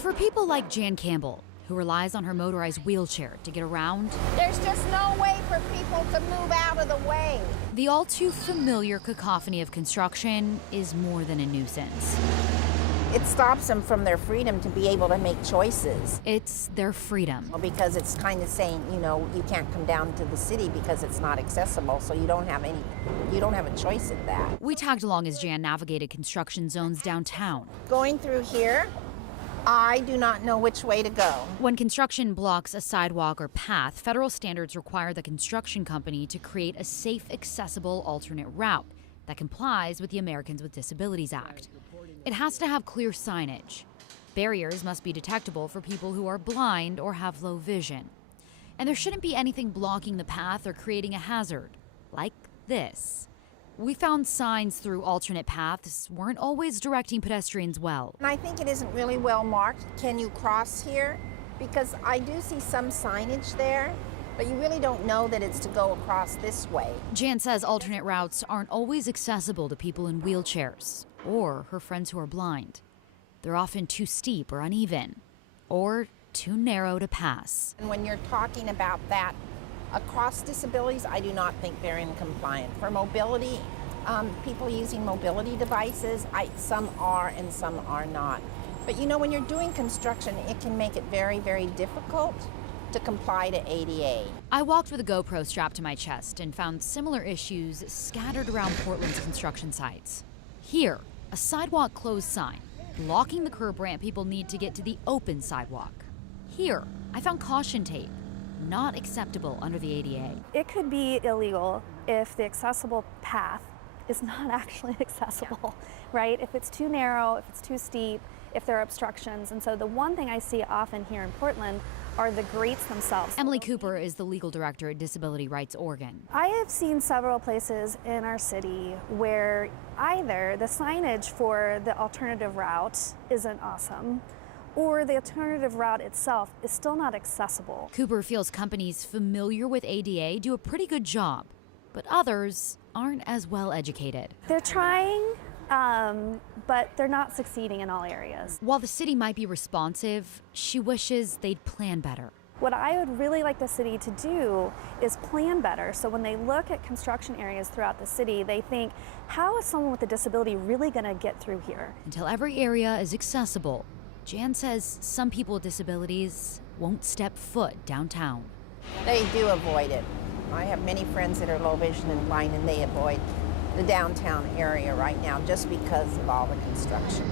For people like Jan Campbell, who relies on her motorized wheelchair to get around, there's just no way for people to move out of the way. the all too familiar cacophony of construction is more than a nuisance. It stops them from their freedom to be able to make choices. It's their freedom. Well, because it's kind of saying, you can't come down to the city because it's not accessible, so you don't have a choice in that. We tagged along as Jan navigated construction zones downtown. Going through here, I do not know which way to go. When construction blocks a sidewalk or path, federal standards require the construction company to create a safe, accessible alternate route that complies with the Americans with Disabilities Act. It has to have clear signage. Barriers must be detectable for people who are blind or have low vision. And there shouldn't be anything blocking the path or creating a hazard, like this. We found signs through alternate paths weren't always directing pedestrians well. And I think it isn't really well marked. Can you cross here? Because I do see some signage there, but you really don't know that it's to go across this way. Jan says alternate routes aren't always accessible to people in wheelchairs or her friends who are blind. They're often too steep or uneven, or too narrow to pass. And when you're talking about that, across disabilities, I do not think they're in compliance. For mobility, people using mobility devices, some are and some are not. But when you're doing construction, it can make it very, very difficult to comply to ADA. I walked with a GoPro strapped to my chest and found similar issues scattered around Portland's construction sites. Here, a sidewalk closed sign, blocking the curb ramp people need to get to the open sidewalk. Here, I found caution tape, not acceptable under the ADA. It could be illegal if the accessible path is not actually accessible, right? If it's too narrow, if it's too steep, if there are obstructions. And so the one thing I see often here in Portland are the grates themselves. Emily Cooper is the legal director at Disability Rights Oregon. I have seen several places in our city where either the signage for the alternative route isn't awesome, or the alternative route itself is still not accessible. Cooper feels companies familiar with ADA do a pretty good job, but others aren't as well educated. They're trying, but they're not succeeding in all areas. While the city might be responsive, she wishes they'd plan better. What I would really like the city to do is plan better, so when they look at construction areas throughout the city, they think, how is someone with a disability really going to get through here? Until every area is accessible, Jan says some people with disabilities won't step foot downtown. They do avoid it. I have many friends that are low vision and blind, and they avoid the downtown area right now just because of all the construction.